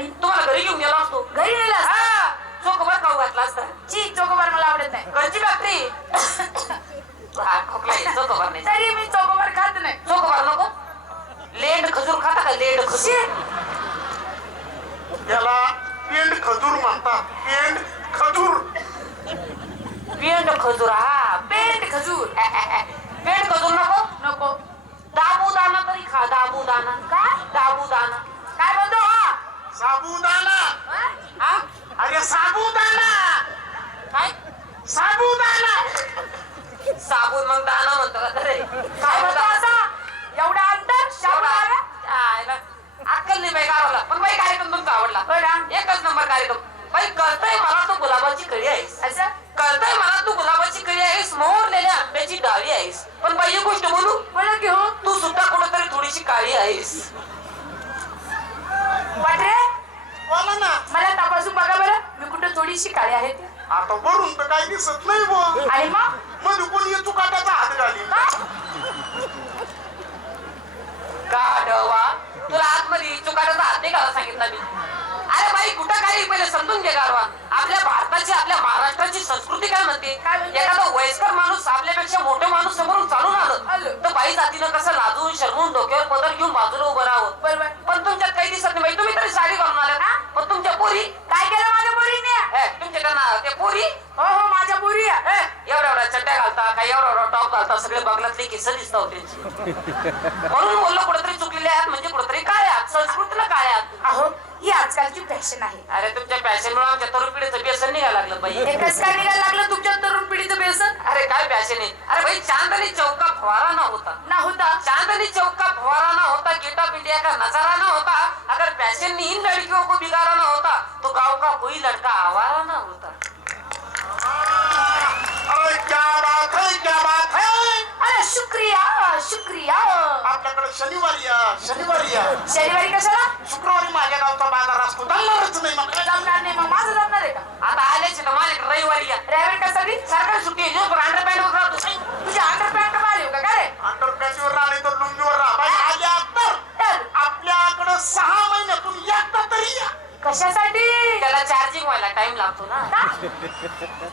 आणि तुम्हाला घरी घेऊन गेला असतो. घरी नेला हा, चोकोबार खाऊ घातला असता. ची चोकोबार मला आवडत नाही. घरची फॅक्टरी. हा, खोकला आहे, चोकोबार नाही. तरी मी चोकोबार खात नाही. चोकोबार नको. लेंड खजूर खाता का? लेंड खजूर. याला पेंड खजूर म्हणतात. पेंड खजूर. पेंड खजूर. हा, पेंट खजूर पेंड खजूर नको. नको. दाबूदाना तरी खा. दाबूदाना. काय दाबूदाना. काय म्हणतो हा? साबुदाणा. हा? हा, अरे साबुदाणा. काय साबुदाणा. साबून मग दाना म्हणतो का? अरे काय म्हणतो असा? एवढा अंतर शाबुदाना? अक्कल नाही बाई गावाला. पण बाई कार्यक्रम तुमचा आवडला. बरं. एकच नंबर कार्यक्रम. बाई कळतंय मला तू गुलाबाची कळी आहेस. असं कळतंय मला तू गुलाबाची कळी आहेस, मोहरलेल्या आंब्याची डाळी आहेस. पण बाई एक गोष्ट बोलू, बोला की हो. तू सुद्धा कुठेतरी थोडीशी काळी आहेस. वाटरे बोला ना. मला तपासून बघा बरं, मी कुठं थोडीशी काळी आहे ते. आता वरून तर काही दिसत नाही बोल. आणि मग मध्ये कोणी चुकाटाचा हात घाली. गाढवा, तुला आतमध्ये चुकाटाचा हात नाही घालायला सांगितलं मी. अरे बाई कुठं काही पहिले समजून घे गाढवा. आपल्या भारताची, आपल्या महाराष्ट्राची संस्कृती काय म्हणते? काय म्हणते? एखादा वयस्कर माणूस आपल्यापेक्षा मोठे माणूस समोरून चालून आलं आलं. तर बाई जातीनं कसं लाजून शरमून डोक्यावर पदर घेऊन बाजूला उभं राहावं. बरोबर. पण तुमच्यात काही दिसत नाही बाई. तुम्ही तरी साडी घालून आल्या ना. पण तुमच्या पोरी काय केलं माझ्या पोरीने? तुमच्या त्यांना ते पोरी हो हो माझ्या पोरी आहे. एवढ्या एवढ्या चड्ड्या घालता, काही एवढा एवढा टॉप घालता, सगळे बगलातले केस दिसता होते. म्हणून बोललो कुठेतरी चुकलेले आहात, म्हणजे कुठेतरी काय आहात, संस्कृतीला काय आहात. अहो ही आजकालची फॅशन आहे. अरे तुमच्या फॅशन मुळे आमच्या तरुण पिढीचं व्यसन निघायला लागलं बाई. हे कसं काय निघायला लागलं तुमच्या तरुण पिढीचं व्यसन? अरे काय फॅशन आहे. अरे भाई चांदनी चौका फवारा ना होता. ना होता. चांदनी चौका फवारा ना होता, गेट ऑफ इंडिया का नजारा ना होता, अगर फैशन ने इन लड़कियों को बिगाड़ा ना होता तो गांव का कोई लड़का आवारा ना होता. अरे क्या बात है, क्या बात है. अरे शुक्रिया शुक्रिया. आपल्याकडे शनिवारी या, शनिवारी या. शनिवारी कशाला? शुक्रवारी माझ्या गावचा बाजार असतो. चालणारच नाही मग. जमणार नाही. मग माझं जमणार आहे का? आता आल्याचे तर माझ्याकडे रविवारी या. ड्रायव्हर कशासाठी? सरकारी सुट्टी आहे, दिवसभर अंडरपॅन्ट वर राहतो. तुझ्या अंडरपॅन्ट मारली का काय रे? अंडरपॅन्टवर राहा नाही तर लुंगीवर राहा. बाई आल्या तर आपल्याकडे 6 महिन्यातून एकदा तरी या. कशासाठी? त्याला चार्जिंग व्हायला टाइम लागतो ना.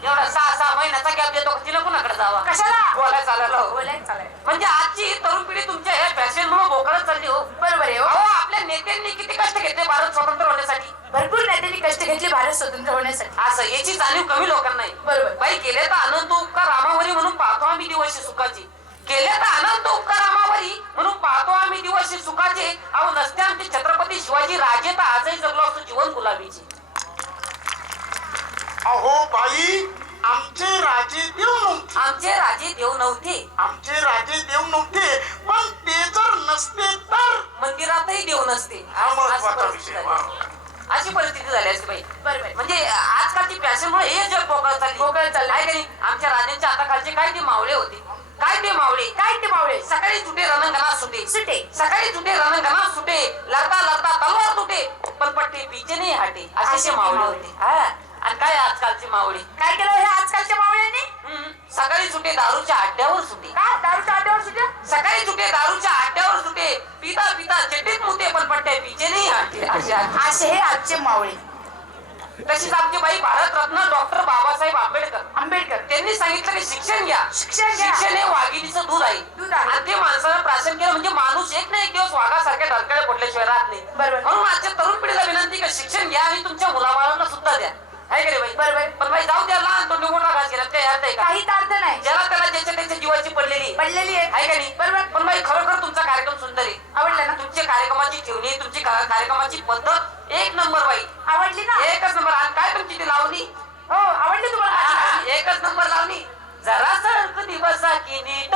एवढा 6 महिन्याचा गॅप देतो, तिला कुणाकडे जावा? कशाला? बोलायला चालला हो. बोलायचं चालाय. म्हणजे आजची तरुण पिढी तुमच्या या फॅशन मुळे बोकळत चालली हो. बरोबर आहे हो. अहो आपल्या नेत्यांनी किती कष्ट घेतले भारत स्वतंत्र होण्यासाठी. भरपूर नेत्यांनी कष्ट घेतले भारत स्वतंत्र होण्यासाठी. असं याची जाणीव कमी लोकांना आहे. बरोबर. बाई केले तर अनंत उपकार रामावरी म्हणून पाहतो आम्ही दिवशी सुखाचे. केले तर अनंत उपकार रामावरी म्हणून पाहतो आम्ही दिवशी सुखाचे. अहो नसते आमचे छत्रपती शिवाजी राजे तर आजही जगलो असतो जीवन गुलाबीचे. अहो बाई आमचे राजे देव नव्हते. आमचे राजे देव नव्हते. आमचे राजे देव नव्हते, पण ते जर नसते तर मंदिरातही देव नसते. हा अशी महत्वाचा परिस्थिती विषय. झाली. अशी परिस्थिती झाली असते बाई. बरोबर. म्हणजे आजकालची फॅशन मुळे हे जग बोकळत चालली. बोकळत चालली. आहे का नाही? आमच्या राजांच्या हाताखालचे काय ते मावळे होते. काय ते मावळे. काय ते मावळे? सकाळी सुटे रणंगणात सुटे. सुटे. सकाळी सुटे रणंगणात सुटे. लढता लढता तलवार तुटे, पण पट्टे पीछे नाही हटे. असे मावळे होते. हा. आणि काय आजकालचे मावळे. काय केलं हे आजकालच्या मावळ्यांनी? सकाळी सुटे दारूच्या अड्ड्यावर सुटे. का दारूच्या अड्ड्यावर सुद्धा? सकाळी सुटे दारूच्या अड्ड्यावर सुटे. पिता पिता चड्डीत मुते, पण पट्टे पीछे नाही हटे. असे हे आजचे मावळे. तशीच आमची बाई भारतरत्न डॉक्टर बाबासाहेब आंबेडकर. आंबेडकर त्यांनी सांगितलं की शिक्षण घ्या. शिक्षण घ्या. शिक्षण हे वाघिणीचं दूध आहे. दूध आहे. आणि ते माणसाला प्राशन केलं म्हणजे माणूस एक ना एक दिवस वाघासारख्या डरकाळ्या पडल्याशिवाय राहत नाही. बरोबर. म्हणून आजच्या तरुण पिढीला विनंती की शिक्षण घ्या आणि तुमच्या मुलाबाळांना सुद्धा द्या. आहे का रे बाई? बरोबर. पण बाई जाऊ द्या, लहान तो मोठा घास गेला काही अर्थ आहे का? काहीच अर्थ नाही. ज्याला त्याला ज्याच्या त्याच्या जीवाची पडलेली पडलेली आहे. आहे का नाही? बरोबर. पण बाई खरोखर तुमचा कार्यक्रम सुंदर आहे. आवडला ना? तुमच्या कार्यक्रमाची ठेवणी, तुमची कार्यक्रमाची पद्धत एक नंबर बाई. आवडली ना? एकच नंबर. आणि काय तुमची ती लावणी. हो आवडली तुम्हाला? एकच नंबर लावणी. जरा सळक दिवसा की नीट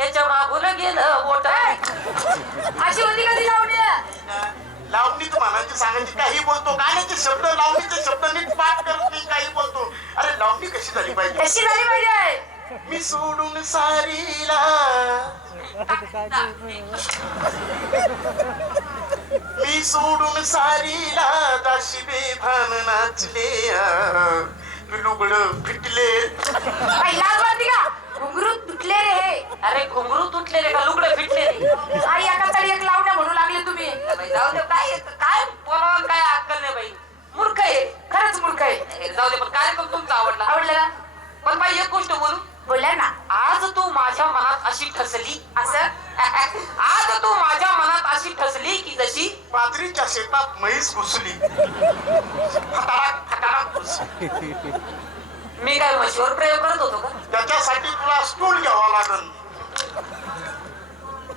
याच्या मागून गेलं बोट. अशी होती का ती लावणी? लावणीच म्हणायची सांगायची काही बोलतो. गाण्याचे शब्द लावणीचे शब्द नीट पाठ करत नाही, काही बोलतो. अरे लावणी कशी झाली पाहिजे? कशी झाली पाहिजे? मी सोडून सारीला, मी सोडून सारीला दाशी बेभान नाचले, लुगड फिटले. लाज वाटते का? घुंगरू तुटले रे हे. अरे घुंगरू तुटलेले का लुगडे फिटले रे. आई एका तरी एक लावण्या म्हणू लागले तुम्ही. जाऊ दे. काय काय बोलावं म्हटलं? पण बाई एक गोष्ट बोलू, बोला ना. आज तू माझ्या मनात अशी ठसली, असं आज तू माझ्या मनात अशी ठसली की जशी बाजरीच्या शेतात म्हैस घुसली. फटाक फटाक घुसली. मी काय म्हशीवर प्रयोग करत होतो का? त्याच्यासाठी तुला स्टूल घ्यावा लागल.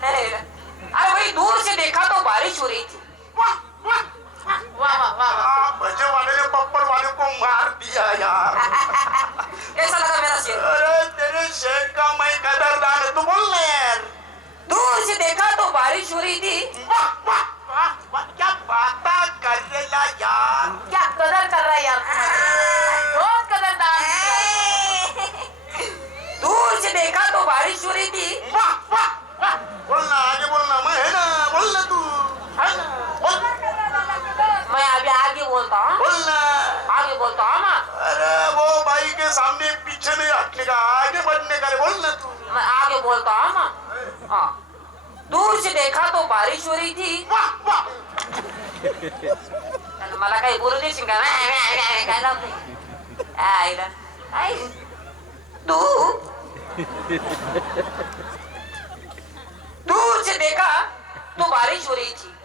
अरे भाई, दूर से देखा तो बारिश हो रही थी. वाह, वाह, वाह. वा वा वा वा. भजे वाले ने पप्पड़ वाले को मार दिया यार. कैसा लगा मेरा शेर? अरे तेरे शेर का मैं कदरदान है. तू बोल ना यार. दूर से देखा तो बारिश हो रही थी. वाह, वाह, वाह, वाह. क्या बाता कर रहा यार. क्या कदर कर रहा है यार तुम्हारी. बहुत कदरदान. दूर से देखा तो बारिश हो रही थी. वाह, वाह, वाह. बोल ना, आगे बोल ना. मैं है ना. बोल ना तू. है ना. बोल. मैं अभी आगे बोलता हूँ, बोल ना. आगे बोलता हूँ ना. अरे वो बाई के सामने पीछे नहीं हटने का, आगे बढ़ने का. रे बोल ना तू. मैं आगे बोलता हूँ ना. हाँ. दूर से देखा तो बारिश हो रही थी. वाह, वाह. मला काही बोलू देशील का? काय लावत नाही. आईला आई तू दूर से देखा तो बारिश हो रही थी.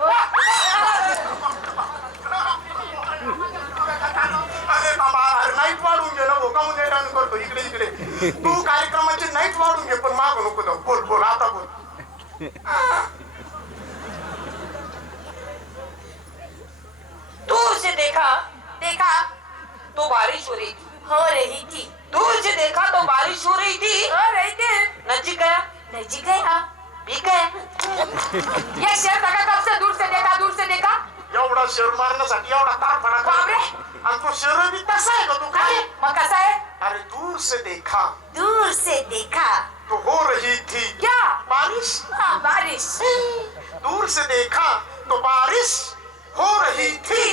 अरे बाबा, नाईट वाढून घे ना. भोका मध्ये डान्स करतो. इकडे इकडे तू कार्यक्रमाची नाईट वाढून घे, पण माग नको जाऊ. बोल बोल आता बोल. दूर से देखा देखा तो बारिश हो रही थी. हो रही थी. दूर से देखा तो बारिश हो रही थी. हो रही थी. नजीक गया नजीक गया. भी गया. ये शेर लगा कब से? दूर से देखा, दूर से देखा. एवढा शेर मारण्यासाठी एवढा तारपणा बापरे. आणि तो शेर बी तसा आहे का तू काय? मग कसा आहे? अरे दूर से देखा दूर से देखा. तो हो रही थी क्या? बारिश. हाँ, बारिश. दूर से देखा तो बारिश हो रही थी.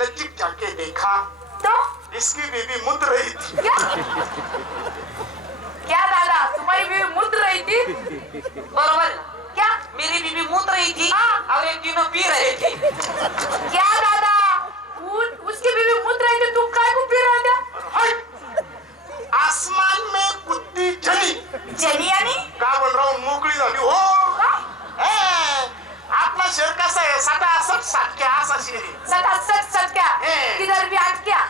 नजीक जाके देखा तो इसकी बीबी मुद रही थी. क्या? क्या दादा, तुम्हारी बीवी मुद रही थी? बरोबर है ना? क्या? मेरी बीबी मूत रही थी हाँ. और एक तीनों पी रहे थे. क्या दादा, उसकी बीवी मुद रही थी, तुम काय को पी रहे थे? हट. आसमान में कुत्ती जली. जनी यानी? का बन राहून मोकळी झाली. हो ए, आपला शेर कसा आहे? साधा असत साटक्या असा शेर आहे. सटासट सटक्या. ए. किधर भी अटक्या.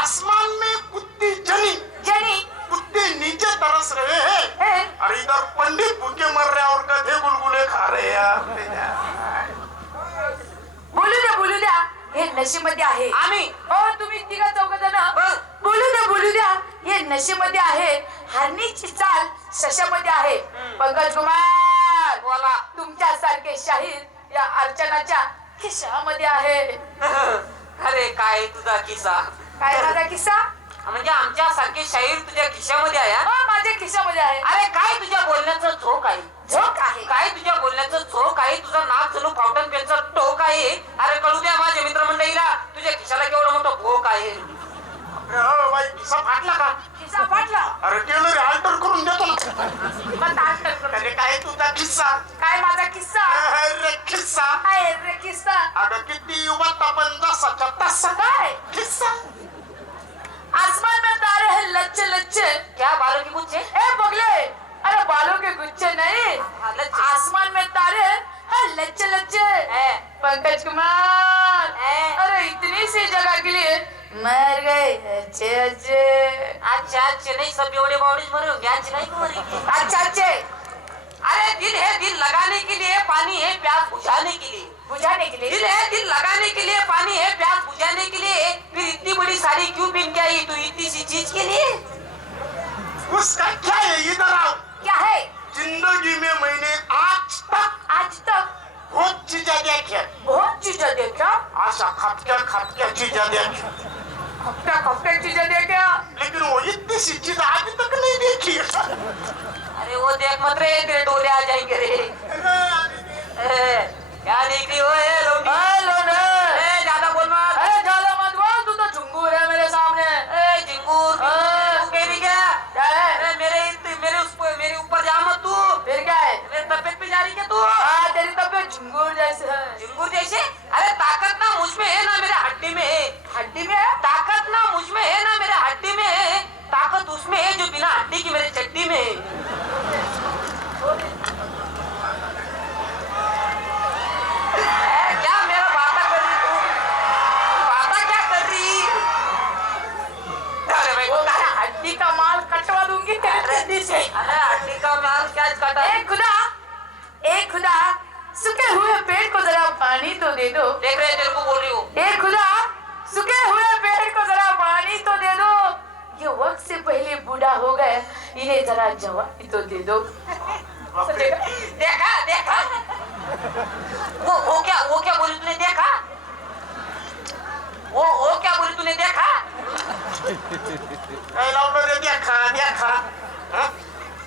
आसमान में कुत्ती जली. जनी. कुत्ते नीचे तरस रहे हैं. हे. और इधर पंडित भूखे मर रहे और गधे गुलगुले खा रहे यार. बोलू द्या. हे नशेमध्ये आहे. आम्ही हो, तुम्ही तिघा चौघ जण बोलू द्या. हे नशेमध्ये आहे. हरणीची चाल सशामध्ये आहे. पंकज कुमार, बोला. तुमच्यासारखे शाहीर या अर्चनाच्या खिशामध्ये आहे. अरे काय तुझा किस्सा? काय माझा किस्सा? म्हणजे आमच्या सारखे शाहीर तुझ्या खिशामध्ये आहे हा? हो, माझ्या खिशामध्ये आहे. अरे काय तुझ्या बोलण्याचं झोक आहे? झोक आहे. काय तुझ्या बोलण्याचं झोक आहे? तुझा नाक जणू फाउंटन पेनचा टोक आहे. अरे कळू द्या माझ्या मित्रमंडळीला, तुझ्या खिशाला केवढं मोठं भोक आहे. अरे बाई, किस्सा फाटला का? खिसा फाटला. अरे टेलर अल्टर करून देतो ना. मग ताट कर. अरे काय तुझा किस्सा? काय माझा किस्सा? अरे किस्सा. आहे रे किस्सा. अगं किती युवक आपण जसाच्या तसा. काय? किस्सा. आसमान में तारे हैं लच्छे लच्छे. क्या बालों की गुच्छे? ए बगले, अरे बालों के गुच्छे नहीं, हाँ, लच्छे. आसमान में तारे हैं लच्छे लच्छे. है. पंकज कुमार, है. अरे इतनी सी जगह के लिए मर गए अच्छे अच्छे. अच्छा नहीं, सब एवढे बावडीच मरे होंगे, आज नहीं मरेंगे. अच्छे अच्छे. अरे दिल है, दिल लगाने के लिए, पानी है प्यास बुझाने के लिए. बुझाने के लिए. दिल है, दिल लगाने के लिए, पानी है प्यास बुझाने के लिए. फिर इतनी बड़ी साड़ी क्यों पहन के आई तू इतनी सी चीज के लिए? उसका क्या है? इधर आओ. क्या है? जिंदगी में मैंने आज तक बहुत चीजें देखी. बहुत चीजें देखा. अशा खपक्या चीजें देखी, खपक्या चीजें देखा. लेकिन वो इतनी सी चीज आज तक नहीं देखी. अरे वो देख मत रे, तेरे डोले आ जाएंगे रे. क्या देख रही हो? लौंडी. हेलो ने. ज्यादा बोल मत. अरे ज्यादा मत बोल, तू तो झुंगूर है मेरे सामने. झिंगूर तू कह रही क्या? क्या है? अरे मेरे ऊपर जा मत तू. फिर क्या है? मेरे तबियत पे जा रही क्या तू? हाँ, तेरी तबियत झुंगूर जैसे है. झिंगूर जैसे? अरे ताकत ना मुझ में है ना मेरे हड्डी में है. हड्डी में है. ताकत ना मुझ में है ना मेरे हड्डी में है. ताकत हुए पेड़ को जरा पानी तो दे दो। देख रहे तेरे को बोल रही हो। ए खुदा, सूखे हुए पेड़ को जरा पानी तो दे दो। ये वक्त से पहले बूढ़ा हो गया, इन्हें जरा जवानी तो दे दो। देखा देखा वो क्या बोली तूने देखा? वो क्या बोली तूने देखा? लावलं रे देखा देखा हाँ?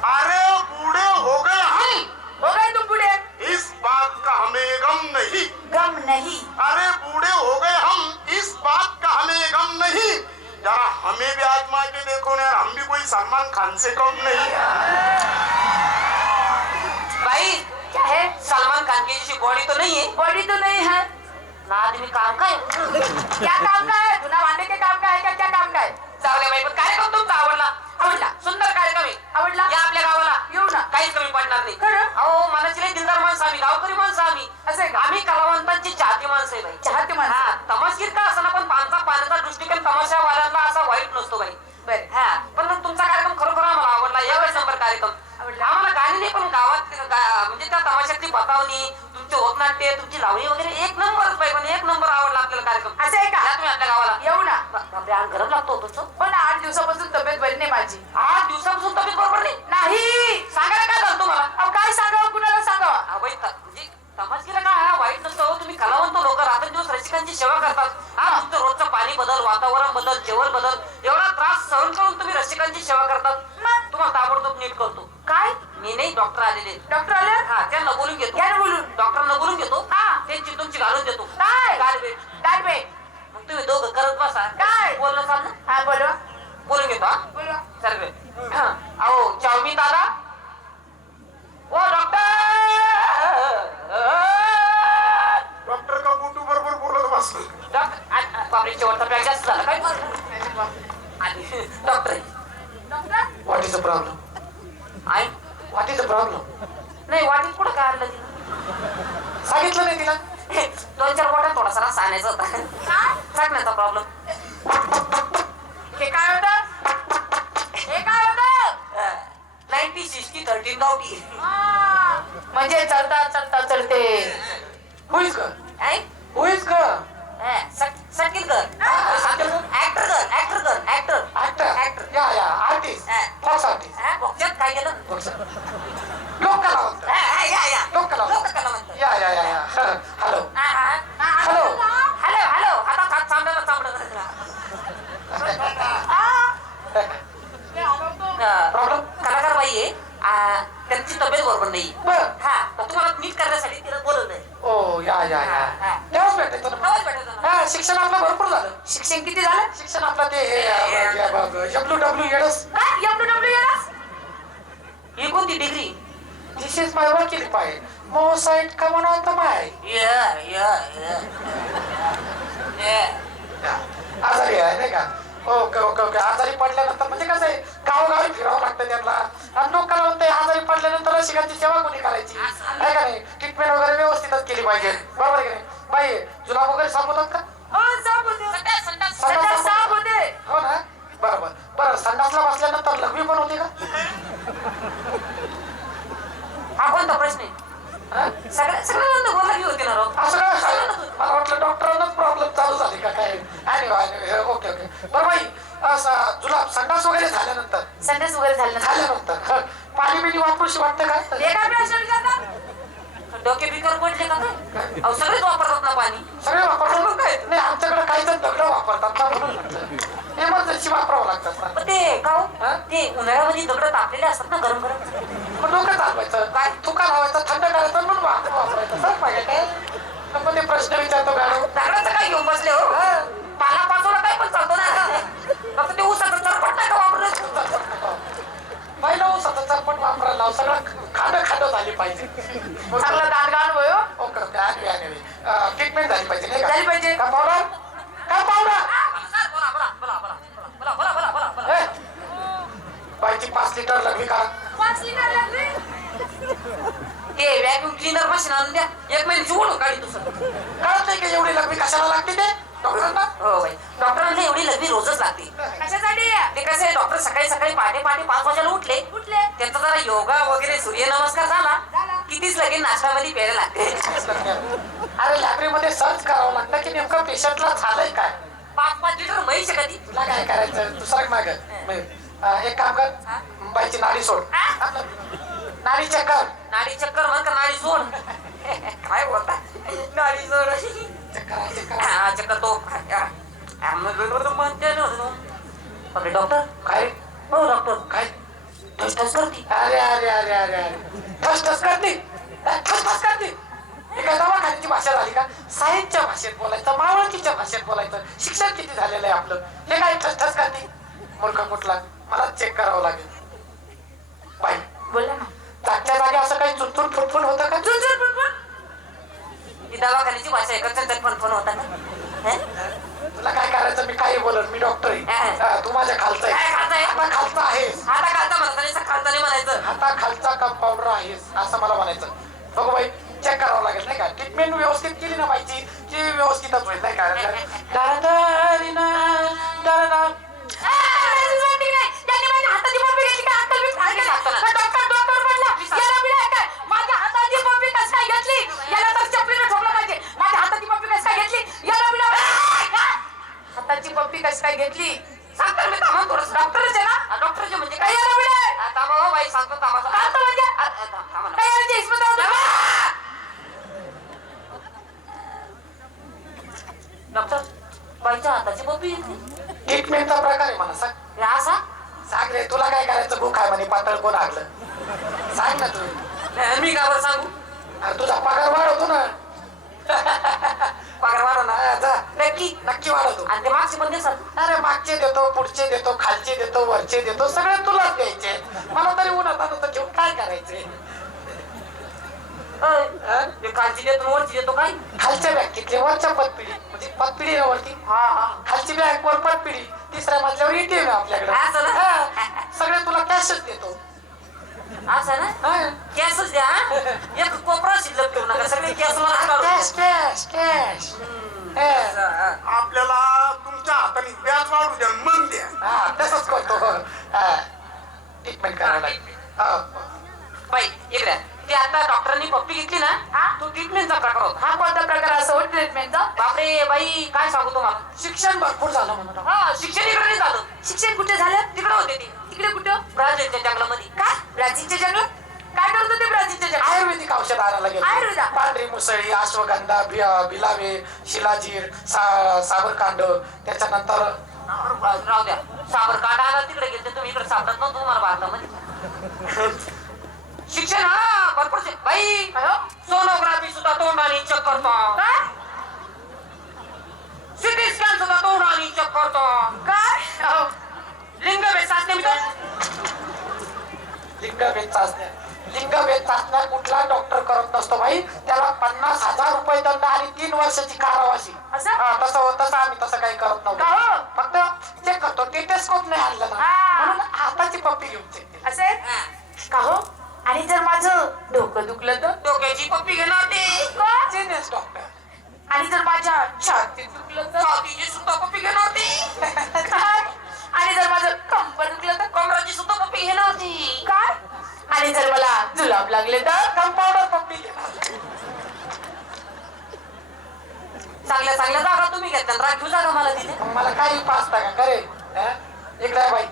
अरे बूढ़े हो गए हम, हो गए तुम बूढ़े? इस बात का हमें गम नहीं। गम नहीं? अरे बूढ़े हो गए हम, इस बात का हमें गम नहीं। जरा हमें भी आजमा के देखो ना, हम भी कोई सलमान खान से कम नहीं। भाई क्या है? सलमान खान की जैसी बॉडी तो नहीं है बॉडी तो नहीं है ना, आदमी काम का है। क्या काम का है? धुना भांडे के काम का है क्या काम का है? चावले बाई, पण कार्यक्रम तुमचा आवडला सुंदर कार्यक्रम आहे. आवडला? या आपल्या गावाला येऊ ना. काहीच कमी पडणार नाही. खरं? अहो मनाची लई दिलदार माणसं आम्ही, गावकरी माणसं आम्ही. असं आहे का? आम्ही कलावंतांची चाहती माणसं आहे बाई. चाहते माणसं? हा, तमाशगीर का असं पण पाण्याचा दृष्टिकोन तमाशावाल्यांना असा वाईट नसतो बाई. बरं. हा, पण मग तुमचा कार्यक्रम खरोखर आम्हाला आवडला. यावेळेस नंबर कार्यक्रम आवडला? आम्हाला गाणी नाही, पण गावात म्हणजे त्या तमाशातली बतावणी, तुमचे होतनाट्य, तुमची लावणी वगैरे एक नंबरच बाई. पण एक नंबर आवडला आपल्याला कार्यक्रम. असं आहे का? या तुम्ही आपल्या गावाला. येऊ ना. बापरे, अंग गरम लागतो तुमचं. पण 8 दिवसापासून तब्येत बरी नाही माझी. 8 दिवसापासून तब्येत बरोबर नाही. नाही. सांगायला काय झालं तुम्हाला? अहो काय सांगावं, कुणाला सांगावं? हा बाई, म्हणजे तमाशगीर का हा वाईट नसतो. तुम्ही कलावंत लोक रात्रंदिवस रसिकांची सेवा करतात. हा, तुमचं रोजचं पाणी बदल, वातावरण बदल, जेवण बदल, एवढा त्रास सहन करून तुम्ही रसिकांची सेवा करतात. मग? तुम्हाला ताबडतोब नीट करतो. काय? मी नाही, डॉक्टर आलेले. डॉक्टर आले? हा, त्यांना बोलून घेतो. या ना बोलून. डॉक्टरना बोलून घेतो. हा. त्यांची तुमची घालून देतो. काय? गारबेट. काय बे? मग तुम्ही दोघं करत बसा. काय? बोलणं चाललं. हा बोलवा. बोलून घेतो. हा, बोलवा. सर्वे. अहो चाऊमिन दादा, ओ डॉक्टर. डॉक्टर का गुटू बरोबर बोलत बसलो. बापरे, शेवटचा पॅक जास्त झाला काय? Doctor doctor? What is the problem? I what is the problem? नाही, वाटीत कुठं काय आणलं तिला? सांगितलं नाही तिला? 2-4 बोटा थोडासा रस आणायचा होता. काय? चाकण्याचा प्रॉब्लेम. हे काय होतं? हे काय होतं? 90-60-13 गावठी. हा, म्हणजे चलता चलता चलते. हु इज ग? आई हु इज ग? सकील कर. ऍक्टर कर, ऍक्टर कर, ऍक्टर. ऍक्टर या आर्टिस्ट, फॉक्स आर्टिस्ट, बघच्यात काय केलं? लोक कलावंत, या लोक कलावंत. लोककला म्हणतात. या हॅलो. हॅलो हॅलो हॅलो, हातात हात चांबड्याला चांबड. प्रॉब्लेम? कलाकार बाई आहे, त्यांची तब्येत बरोबर नाही. बर. हा, तर तुम्हाला नीट करण्यासाठी तिला बोलवलंय. ओ या तेव्हाच भेटायचं ना. आवाज भेटायचा ना. हा, शिक्षण आपलं भरपूर झालं. शिक्षण किती झालं? शिक्षण आपलं ते WW एडस. काय? WWS? ही कोणती डिग्री? This is my working file. More site come on the my. आजारी आहे नाही का? Okay okay okay. आजारी पडल्यानंतर म्हणजे कसं आहे, गावोगावी फिरावं लागतं त्यांना. आणि लोक कलावंत आजारी पडल्यानंतर रसिकांची सेवा कोणी करायची आहे का नाही? ट्रीटमेंट वगैरे व्यवस्थितच केली पाहिजे. बरोबर आहे की नाही? बाई जुलाब वगैरे सापवतात का? हो, साप होते. संडास साप होते. हो ना, बरोबर. बरं, संडासला बसल्यानंतर लघवी पण होती का? हा कोणता प्रश्न आहे? हा? सगळ्यांना बोलला की होती ना राव. असं काय? मला वाटलं डॉक्टरांनाच प्रॉब्लेम चालू झाले का काय? Okay okay. बरं बाई, जुलाब संडास वगैरे झाल्यानंतर संडास वगैरे झालं. पाणी बिणी वापरूशी वाटतं का? हे काय प्रश्न विचारतात? डोके बिकर पडले का काय? अहो सगळेच वापरतात ना पाणी. सगळे वापरतात काय? नाही, आमच्याकडे काही जण दगड वापरतात ना, म्हणून म्हटलं. इमर्जन्सी वापरावं लागतात ना. पण ते का हो? हा? ते उन्हाळ्यामध्ये दगड तापलेले असतात ना, गरम गरम. मग डोकं चालवायचं काय, तुका लावायचं, थंड करायचं, म्हणून वापरायचं. सर पाहिजे काय? पण ते प्रश्न विचारतो मॅडम. दगडाचं काय घेऊन बसले हो? पाला पाचोला काय पण चालतो ना. फक्त ते उसाचं चरपट नाही का वापरत? पहिलं ऊसाचं चरपट वापरायला लाव. सगळं खांड झाली पाहिजे. चांगला दांडगा अनुभव आहे हो. Okay okay. ट्रीटमेंट झाली पाहिजे नाही झाली पाहिजे. का? पावडर काय पावडर? बोला. बाईची 5 लिटर लघवी का? 5 लिटर लागली. ते व्हॅक्यूम क्लीनर मशीन आणून द्या. 1 महिन्याची ओळख काढी तुझं. कळत नाही का एवढी लघवी कशाला लागते ते डॉक्टरांना? हो बाई, डॉक्टरांना एवढी लघवी रोजच लागते. कशासाठी? ते कसं आहे, डॉक्टर सकाळी पहाटे 5 वाजेला उठले. कुठले? त्यांचा जरा योगा वगैरे सूर्यनमस्कार झाला झाला. कितीच लगेच नाश्त्यामध्ये प्यायला लागते. अरे लायब्ररीमध्ये सर्च करावं लागतं की नेमकं पेशंटला झालंय काय. 5-5 लिटर म्हैस आहे कधी. तुला काय करायचं दुसरं माग एक काम कर बाईची नाडी सोड. नाडी चेक कर. नाडी चक्कर म्हण का नाडी सोड. काय बोलता नाडी सोड. चेक करा चेक करा. हा, चक्कर तो म्हणते ना. Okay doctor. काय हो डॉक्टर. काय ठस ठस करती. अरे अरे अरे अरे अरे ठस ठस करते. ठस ठस करते. हे काय दवाखान्याची भाषा झाली का. सायन्सच्या भाषेत बोलायचं मावळकीच्या भाषेत बोलायचं. शिक्षण किती झालेलं आहे आपलं. हे काय ठस ठस करते. मूर्ख कुठला मला चेक करावं लागेल. बाई बोला ना. जागच्या जागी असं काही चुनचुन फुटफुट होतं का. चुन फुटफुट. ही दवाखान्याची भाषा आहे का. चल फोन होता का. तुला काय करायचं मी काही बोलत मी डॉक्टर आहे. तू माझ्या खालचा काय खालचा आहे? आता खालचा आहेस. आता खालचा म्हणता खालचा नाही म्हणायचं. आता खालचा कंपाऊंडर आहेस असं मला म्हणायचं. बघू बाई चेक करावं लागेल नाही का. ट्रीटमेंट व्यवस्थित केली ना बाईची की व्यवस्थितच होईल नाही का. त्यांनी माझ्या हाताची पप्पी घेतली का. अक्कल बी काय केलं? डॉक्टर म्हणला याला बी नाही काय. माझ्या हाताची पप्पी कसं काय घेतली. याला तर चपलीने ठोकलं पाहिजे. माझ्या हाताची पप्पी कसं काय घेतली. याला बी नाही. हाताची पप्पी कसं काय घेतली. सांगतो मी थांबा थोडंसं. डॉक्टरच आहे ना. डॉक्टरचे म्हणजे काय काय. याला बी नाही. थांबा हो बाई सांगतो थांबा. आता म्हणजे थांबा ना. काय याला हिस्मत डॉक्टर बाईच्या हाताची पप्पी घेतली. ट्रीटमेंटचा प्रकार आहे मला सांग. असा सांग रे तुला काय करायचं. भूक आहे म्हणे पातळ कोण हागलं. सांग ना तू. मी का बरं सांगू. अरे तुझा पगार वाढवतो ना. पगार वाढव ना. जा. नक्की. नक्की वाढवतो. आणि ते मागचे पण देतात. अरे मागचे देतो पुढचे देतो खालचे देतो वरचे देतो सगळे तुलाच द्यायचे. मला तरी उन्हात आणून घेऊन काय करायचे. ते खालची देतो वरची देतो काय. खालच्या बँकेतले वरच्या पतपिढी म्हणजे पतपिढी वरती. हा खालची बँक वर पतपिढी तिसऱ्या मजल्यावर एटीएम आहे आपल्याकडे. असं ना? हा. सगळे तुला कॅशच देतो. असं ना. हा. कॅशच द्या. एक कोपरा शिल्लक ठेवू नका. सगळे कॅश मला काढून कॅश कॅश कॅश. द्या. आपल्याला तुमच्या हाताने व्याज वाढू द्या मग द्या. हा तसंच करतो. ट्रीटमेंट करावं लागेल. बाई इकडे ते आता डॉक्टरांनी पप्पी घेतली ना. तो ट्रीटमेंटचा प्रकार होता. हा कोणता प्रकार असं हो ट्रीटमेंटचा. बापरे बाई काय सांगू तुम्हाला. शिक्षण भरपूर झालं म्हणून. हा शिक्षण इकडे नाही झालं. शिक्षण कुठे झालं. तिकडे होते ते तिकडे कुठं. ब्राझीलच्या जंगलामध्ये. काय ब्राझीलच्या जंगलात. काय करत होते ब्राझीलच्या जंगलात. आयुर्वेदिक औषध आणायला गेलो. आयुर्वेदा? पांढरी मुसळी अश्वगंधा बिलावे शिलाजीर सावरकांड त्याच्यानंतर राहू द्या. साबरकांडा आला तिकडे गेले तुम्ही. इकडे सापडत नव्हतं तुम्हाला भारतामध्ये. शिक्षण हा भरपूर बाई. सोनोग्राफी सुद्धा तोंडाने चेक करतो. काय सिटी स्कॅन सुद्धा तोंडाने चेक करतो. काय लिंगभेद चाचणी लिंगभेद चाचण्या कुठला डॉक्टर करत नसतो भाई. त्याला 50,000 रुपये दंड आणि 3 वर्षाची कारावासी. असं? तसं आम्ही तसं काही करत का नव्हतो. हो? फक्त चेक करतो. टेटेस्कोप नाही आणलं ना हा. म्हणून हाताची पप्पी घेऊन चेक केली. असे का हो. आणि जर माझं डोकं दुखलं तर. डोक्याची पप्पी घेणार ते. Genius doctor. आणि जर माझ्या छातीत दुखलं तर. छातीची सुद्धा पप्पी घेणार ते. काय. आणि जर माझं कंबर दुखलं तर. कमराची सुद्धा पप्पी घेणार ती. काय. आणि जर मला जुलाब लागले तर. कंपाऊंडर पप्पी घेणार. चांगल्या चांगल्या जागा तुम्ही घेतल्या. राखीव जागा मला तिथे. मग मला काही पाचता का खरे. इकडे आहे बाई.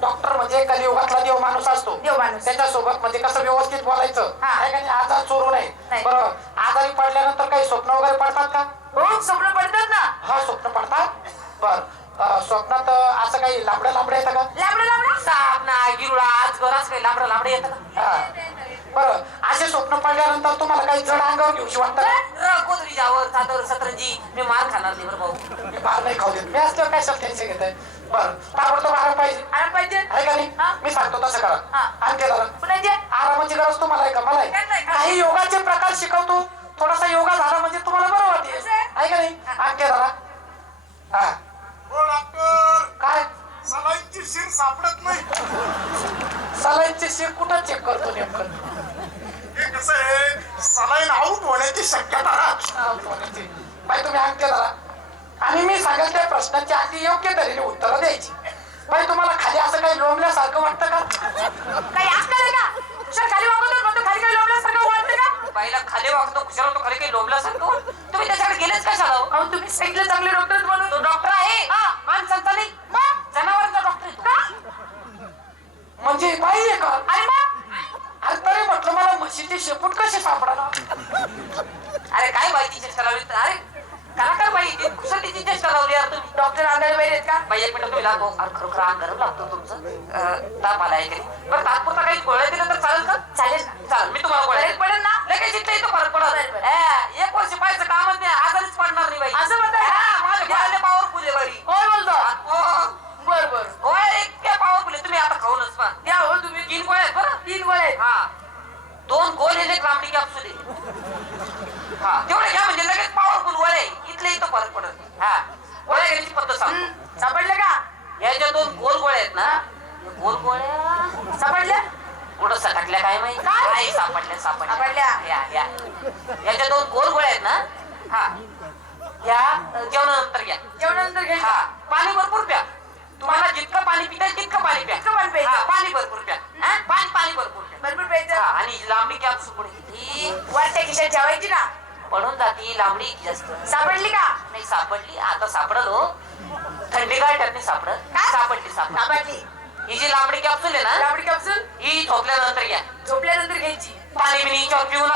डॉक्टर म्हणजे कलियुगातला देव माणूस असतो. देव माणूस. त्याच्यासोबत म्हणजे कसं व्यवस्थित बोलायचं. हा. आहे का नाही. आजार चोरू नये. नाही. बरं आजारी पडल्यानंतर काही स्वप्न वगैरे पडतात का. हो स्वप्न पडतात ना. हा स्वप्न पडतात. बर स्वप्नात असं काही लांबड्या येतं का. लांबडं साप ना गिरुळा आजगर असं काही लांबडं येतं का. हा. बरं असे स्वप्न पडल्यानंतर तुम्हाला काही जड अंगावर घेऊशी वाटतं का? कोथरीच्यावर चादर सतरंजी मी मार खाणार नाही बरं भाऊ. मी बाहेर नाही खाऊ देत. मी असल्यावर काय टेन्शन घेत आहे. बरं ताबडतोब आराम पाहिजे. आराम पाहिजे. आहे का हा. नाही. मी सांगतो तसं करा. हा. आणखी जरा पुन्हा जे. आरामाची गरज तुम्हाला आहे का. मला आहे. नाही. काही योगाचे प्रकार शिकवतो. थोडासा योगा झाला म्हणजे तुम्हाला बरं वाटेल. असं आहे? आहे का नाही. आणखी जरा. हा हो डॉक्टर काय सलाईनची शिर सापडत नाही. सलाईनचे शिर कुठं चेक करतो नेमकं. हे कसं आहे सलाईन आऊट होण्याची शक्यता राहते. बाई तुम्ही आणखी जरा. आणि मी सांगेल त्या प्रश्नाची अगदी योग्य तऱ्हेने उत्तरं द्यायची. बाई तुम्हाला खाली असं काही लोंबल्यासारखं वाटतं का. काही अक्कल आहे का. सर खाली वागवतो म्हणतो खाली काही लोंबल्यासारखं बाईला खाली वागतो खुशाल होतो खाली काही लोंबल्यासारखं तुम्ही त्याच्याकडे गेलेच कशाला हो? अहो तुम्ही सांगितलं चांगले डॉक्टर म्हणून. तो डॉक्टर आहे हा. माणसांचा नाही मग जनावरांचा डॉक्टर आहे तो. का? म्हणजे बाई आहे का? आणि मग अरे तरी म्हटलं मला म्हशीचे शेपूट कसे सापडा. अरे काय बाईची चेष्टा लावली अरे कलाकार बाई ती कुशल तिची चेष्टा लावली यार तुम्ही डॉक्टर आंधळे बाई आहेत का? बाई एक मिनिट तुम्ही लागो अरे खरोखर अंग गरम लागतो तुमचं ताप आला आहे तरी बरं तात्पुरता काही गोळ्या दिल्या तर चालेल का चालेल ना. चालेल मी तुम्हाला गोळ्या फरक देतो. पडेल ना? लगेच इथं इथं फरक बरं, पडत बरं. एक वर्ष पाहायचं कामच नाही आजारीच पडणार नाही बाई असं म्हणताय का? हा, माझ्या गोळ्याला पॉवरफुल आहे बाई कोण बोलतो? हो, बर बर. गोळ्या इतक्या पॉवरफुल आहे तुम्ही आता खाऊनच पहा द्या हो तुम्ही. 3 गोळ्या आहेत बरं 3 गोळे आहेत. हा 2 गोल हे लांबडी कॅप्सूल आहे हा तेवढे घ्या म्हणजे लगेच पॉवरफुल गोळ्या आहे. इथले इथं फरक पडत हा गोळ्या घ्यायची पद्धत सांगतो सापडले का? या ज्या 2 गोल गोळ्या आहेत ना या गोल गोळ्या सापडल्या? कुठं सटकल्या काय माहिती काय? नाही सापडल्या सापडल्या. याच्या 2 गोल गोळ्या आहेत ना हा या जेवणानंतर घ्या जेवणानंतर घ्यायचं. हा पाणी भरपूर प्या तुम्हाला जितकं पाणी पिता येईल तितकं पाणी प्या इतकं पाणी प्यायचं. हा, पाणी भरपूर प्या हा, पाणी भरपूर प्या भरपूर प्यायचं. हा, आणि लांबडी कॅप्सूल पुढे किती वरच्या खिशात ठेवायची ना. पडून जाती लांबडी जास्त सापडली का? नाही सापडली आता सापडल हो थंडी गाठ्यात नाही सापडत काय? सापडली सापडली. ही जी लांबडी कॅप्सूल आहे ना लांबडी कॅप्सूल ही झोपल्यानंतर घ्या झोपल्यानंतर घ्यायची. पाणी बिनी पिऊ